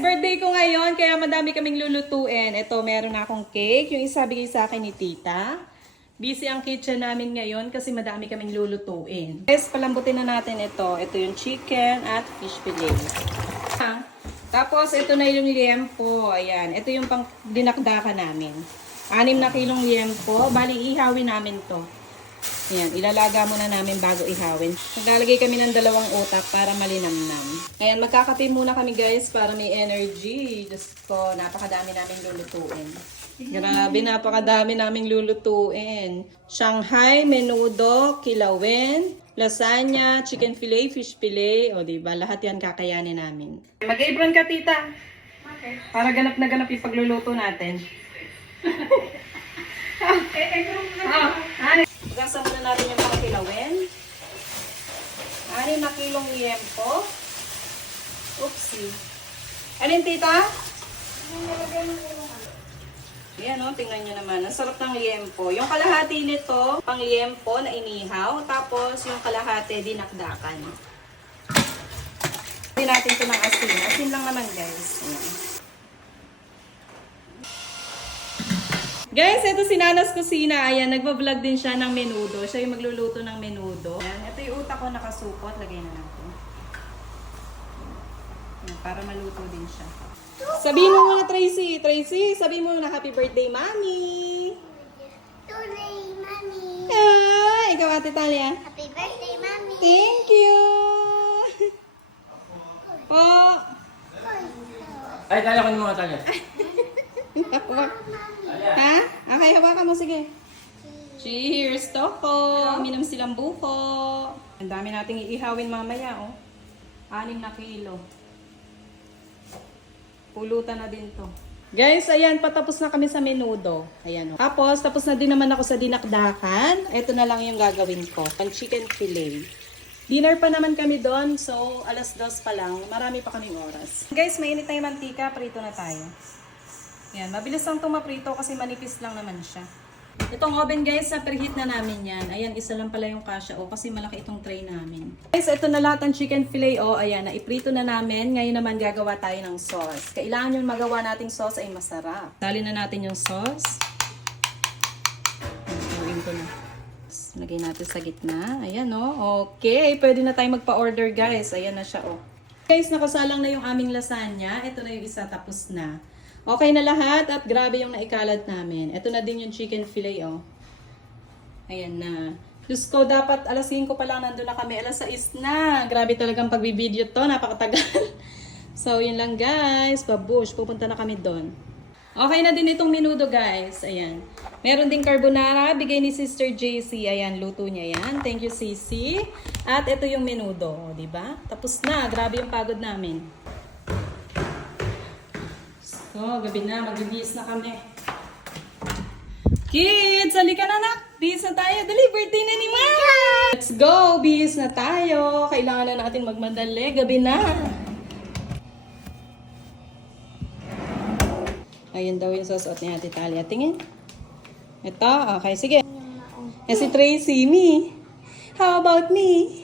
birthday ko ngayon, kaya madami kaming lulutuin. Ito, meron akong cake. Yung isa bigay sa akin ni tita. Busy ang kitchen namin ngayon kasi madami kaming lulutuin. Guys, palambutin na natin ito. Ito yung chicken at fish fillet. Tapos, ito na yung liempo. Ayan, ito yung pang dinakdakan namin. 6 na kilong liempo. Bali, ihawin namin to. Ayan, ilalaga muna namin bago ihawin. Maglalagay kami ng 2 utak para malinamnam. Ayan, magkakape muna kami guys para may energy. Diyos ko, napakadami naming lulutuin. Grabe, napakadami naming lulutuin. Shanghai, menudo, kilawin, lasagna, chicken fillet, fish fillet. O diba, lahat yan kakayanin namin. Mag-apron ka, tita. Okay. Para ganap na ganap yung pagluluto natin. Gasa muna natin yung mga kilawin. 6 na kilong liempo. Oopsie. Alin, tita? Ayan o, tingnan nyo naman. Ang sarap ng liempo. Yung kalahati nito, pang liempo na inihaw. Tapos yung kalahati, dinakdakan. Hindi natin ito ng asin. Asin lang naman, guys. Ayan. Guys, ito si Nana's Kusina. Ayan, nagbablog din siya ng menudo. Siya yung magluluto ng menudo. Ayan, ito yung utak ko nakasupot. Lagay na natin. Ayan, para maluto din siya. Sabihin mo muna, Tracy. Tracy, sabihin mo muna, happy birthday, Mami. Today, Mommy. Ah, ikaw, Ate Talia. Happy birthday, Mommy. Thank you. Po. Ay, tala ko ng mga tala. Ha? Okay, hawakan mo. Sige. Cheers, Toko. Minum silang buko. Ang dami nating iihawin mamaya, oh. 6 na kilo. Pulutan na din to. Guys, ayan, patapos na kami sa menudo. Ayan, oh. Tapos na din naman ako sa dinakdakan. Ito na lang yung gagawin ko. Ang chicken fillet. Dinner pa naman kami doon, so 2:00 pa lang. Marami pa kaming oras. Guys, mainit na yung mantika. Prito na tayo. Yan, mabilis lang itong maprito kasi manipis lang naman siya. Itong oven guys, na-preheat na namin yan. Ayan, isa lang pala yung kasya kasi malaki itong tray namin. Guys, ito na lahat ng chicken fillet ayan, naiprito na namin. Ngayon naman gagawa tayo ng sauce. Kailangan yung magawa nating sauce ay masarap. Dali na natin yung sauce. Gawin ko na. Lagay natin sa gitna. Ayan okay, pwede na tayo magpa-order guys. Ayan na siya Guys, nakasalang na yung aming lasagna. Ito na yung isa, tapos na. Okay na lahat at grabe yung naikalat namin. Ito na din yung chicken fillet, Ayan na. Diyos ko, dapat 5:00 pa lang nandun na kami. 6:00 na. Grabe talagang pagbibideo to. Napakatagal. So, yun lang guys. Babush. Pupunta na kami doon. Okay na din itong menudo guys. Ayan. Meron ding carbonara. Bigay ni Sister JC. Ayan, luto niya yan. Thank you, Sisi. At ito yung menudo. Diba? Tapos na. Grabe yung pagod namin. So, gabi na. Magbibihis na kami. Kids, halika na anak. Bihis na tayo. Dali, birthday na ni Mama. Let's go. Bihis na tayo. Kailangan na natin magmadali. Gabi na. Ayun daw yung susuot ni Ate Talia. Tingin. Ito. Okay, sige. Si Tracy, me. How about me?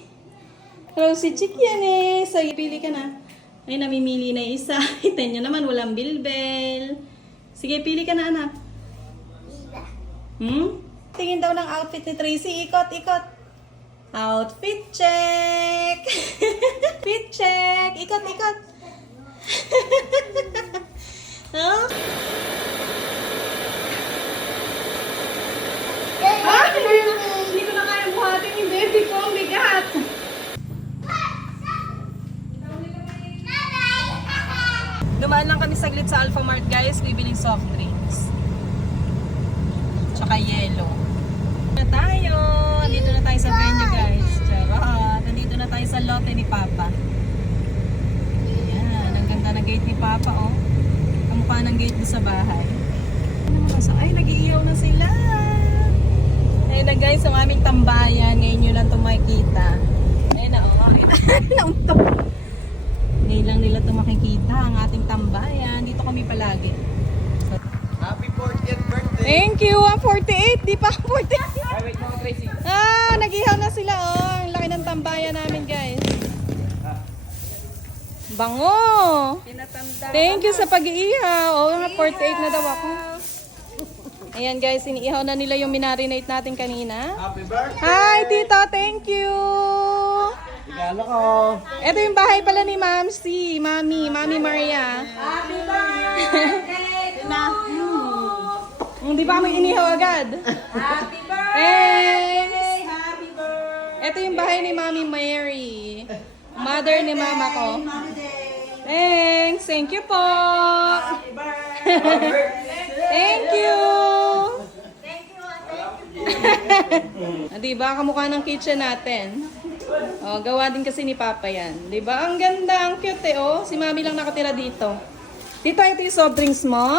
Rosy Chick yan So, pili ka na. Ay, namimili na isa. Kita nyo naman, walang bilbel. Sige, pili ka na, anak. Tingin daw ng outfit ni Tracy. Ikot, ikot. Outfit check. Fit check. Ikot, ikot. Huh? Hindi ko na kaya buhatin yung baby ko. Ang bigat. Dumaan lang kami saglit sa Alphamart guys, bibiling soft drinks. Tsaka yellow. Nandito na tayo sa venue guys. Charot. Nandito na tayo sa lote ni Papa. Ayan, ang ganda ng gate ni Papa Ang mukha ng gate doon sa bahay. Ay, nag-iiyaw na sila. Ayun na guys, ang aming tambayan. Ngayon nyo lang ito makikita. Ayun na Nauntok. Ngayon lang nila ito makikita, ang ating tambayan. Dito kami palagi. Happy 40th birthday! Thank you! 48! Di pa 48! Ay, wait mo, Tracy. Nag-ihaw na sila Ang laki ng tambayan namin guys. Bango! Thank you sa pag-iihaw. Oo nga, 48 na daw ako. Ayan guys, iniihaw na nila yung minarinate natin kanina. Happy birthday! Hi, Tito! Thank you! Regalo ko! Ito yung bahay pala ni Ma'am C. Mami Maria. Happy birthday to you. Di ba may inihaw agad? Happy Thanks! birthday. Happy birthday. Ito yung bahay ni Mami Mary. Mother ni Mama ko. Thanks! Thank you po! Happy birthday. Thank you! Thank you. Diba, kamukha ng kitchen natin. Oh, gawa din kasi ni Papa yan. Diba? Ang ganda, ang cute eh. Oh, si Mami lang nakatira dito. Tito, ito yung soft drinks mo.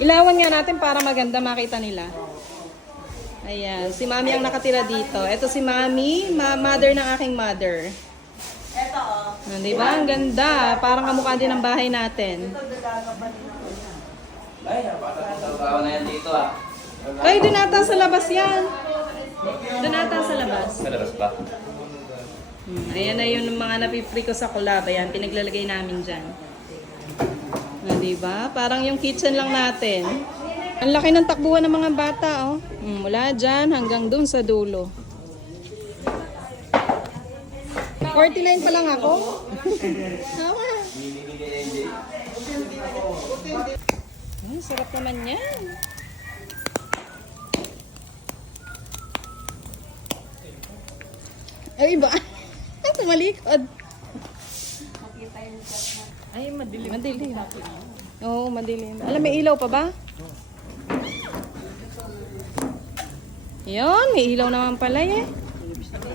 Ilawan nga natin para maganda makita nila. Ayan, si Mami ang nakatira dito. Ito si Mami, mother ng aking mother. Ito oh. Diba? Ang ganda. Parang kamukha din ng bahay natin. Ay, napakatawa na yan dito ah. Ay, dun ata sa labas yan. Dun ata sa labas. Sa labas ba? Ayan na yung mga napipri ko sa collab. Ayan, pinaglalagay namin dyan. Diba? Parang yung kitchen lang natin. Ang laki ng takbuhan ng mga bata, oh. Mula dyan hanggang dun sa dulo. 49 pa lang ako. Tama. Ay, sarap naman yan. Ay, ba? Tumalikod. Ay, madilim. Madilim. Oo, madilim. Alam, may ilaw pa ba? Yun, may ilaw naman pala eh.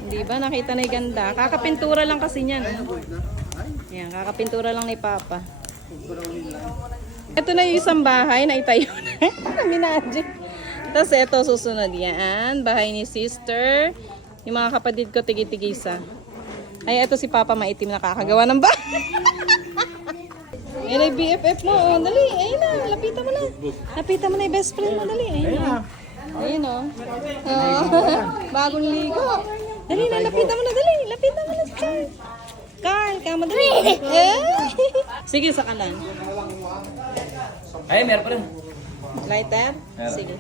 Hindi ba? Nakita na yung ganda. Kakapintura lang kasi niyan. Yan, kakapintura lang ni Papa. Ito na yung isang bahay na itayo na. Minadyo. Tapos ito susunod yan. Bahay ni sister. Yung mga kapatid ko tigi-tigisa. Ay, ito si Papa maitim na kakagawa ng bahay. Yan ay BFF mo. Oh, dali. Ayun na. Lapitan mo na. Lapitan mo na yung best friend mo. Dali. Ayun na. Ayun o. Oh. Bagong ligo. Dali na. Lapitan mo na. Dali. Lapitan mo na si Carl. Carl, kama dali. Sige, sakalan. Ay, meron pa rin. Lighter? Meron. Sige.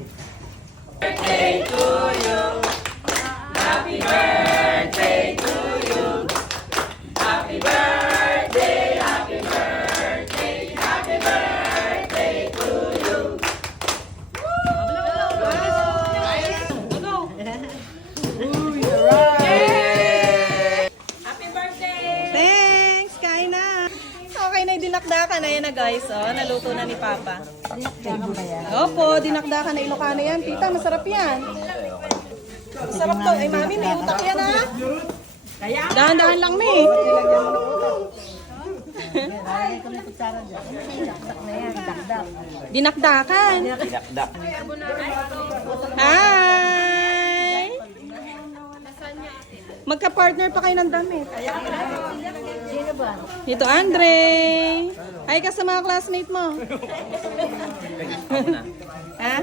Thanks! Kain na! Okay na yung dinakdakan. Ayan na guys. Oh, naluto na ni Papa. Dinakdakan ba yan? Opo, dinakdakan na Ilocano yan. Tita, masarap yan. Masarap to. Ay, Mami, may utak yan ha. Dahan-dahan lang, Mi. Dinakdakan. Dinakdak. Hi! Magka-partner pa kayo ng damit. Sino ba? Dito, Andre. Hi ka sa mga classmate mo. Ha?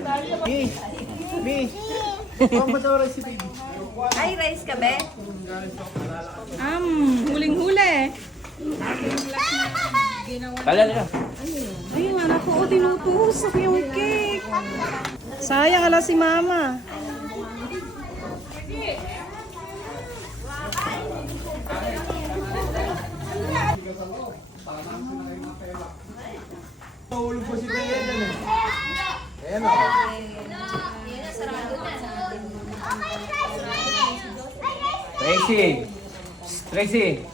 Ay, rice ka be? Huling-huli. Kala nila. Ayun, anak ko, tinutusok yung cake. Sayang, ala si Mama. Tracy! Tracy!